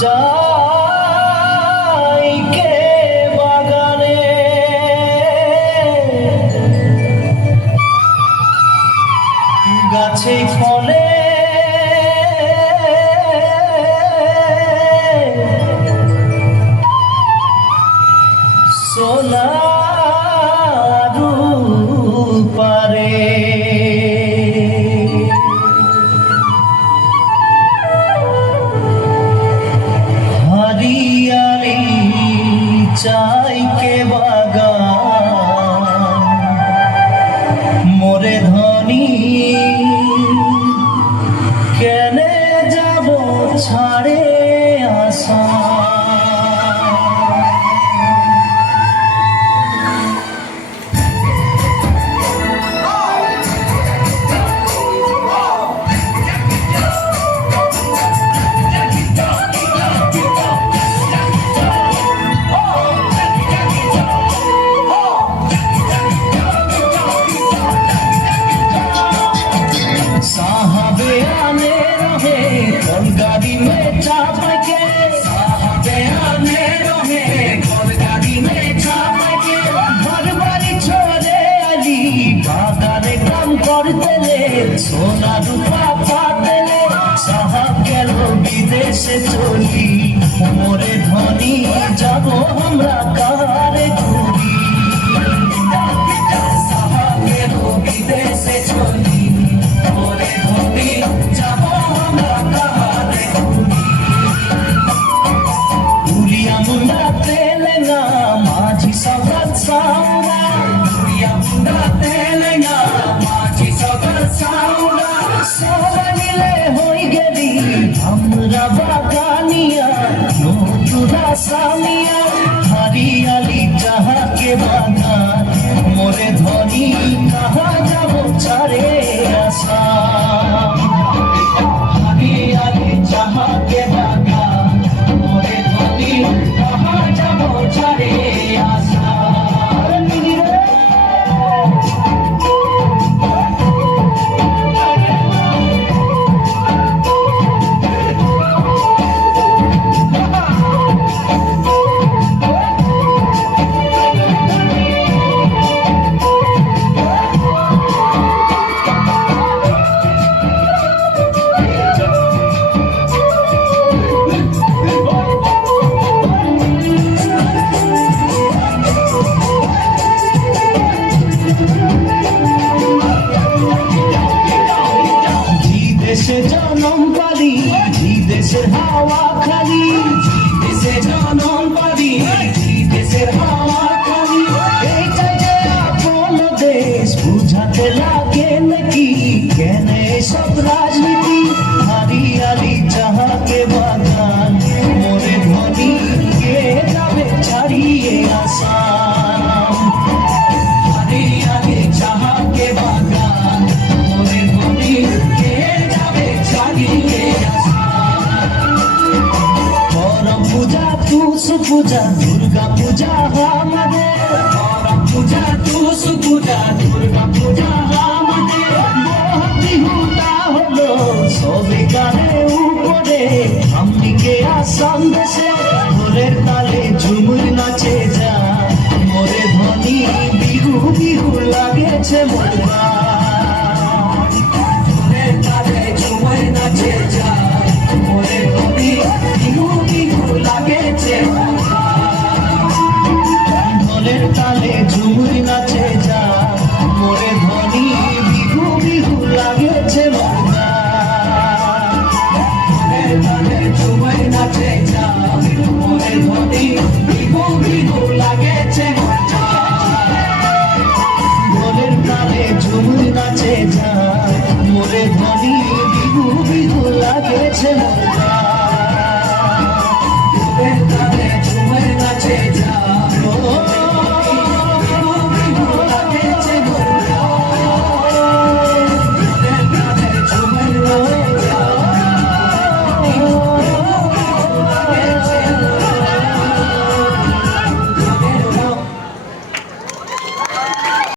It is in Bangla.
যাই কে বাগানে গাছে ফলে সোনার রূপারে হরিয়ালি চাই কে বাগান মোরে ধনী কেনে যাব ছাড়ে আসা साहबे आने रहे गाड़ी में चाप के साहबे आने रहे गाड़ी में चाप के घर बाड़ी छोड़े अली बागाने काम करते ले सोना रूपा पाते ले साहब गेलो विदेशे चली मोरे धनी जाबो हमरा कारे घुरी साहब गेलो विदेशे चली हरियाली जहाँ के बागान मोरे धनी कहाँ जाबो छाड़े आशा हरियाली जहाँ के बागान मोरे धनी कहाँ जाबो छाड़े आशा জনম পারি দেশের হাওয়া খালি দেশে জনম পারি দেশের হাওয়া খালি এইটা যে আপন দেশ বুঝাতে লাগে নাকি কেন সব রাজনীতি হরিয়ালি যাহাকে বাগান মোরে ধনী কে যাবে ছাড়িয়ে আসাম হরিয়ালি যাহাকে বাগান মোরে ধনী पूजा दुर्गा पूजा हमारे करम पूजा तुस पूजा दुर्गा पूजा हमारे बिहुटा हलो सবে গানে উপরে আমনিকে আসাম দেশে ভোরের তালে ঝুমুর নাচে যা মোরে ধনী বিহু বিহু লাগেছে মোরবা ভোরের তালে ঝুমুর নাচে যা মোরে ধনী বিহু বিহু লাগেছে তালে ঝুমুর নাচে যা মোরে ধনী বিহু বিহু লাগেছে।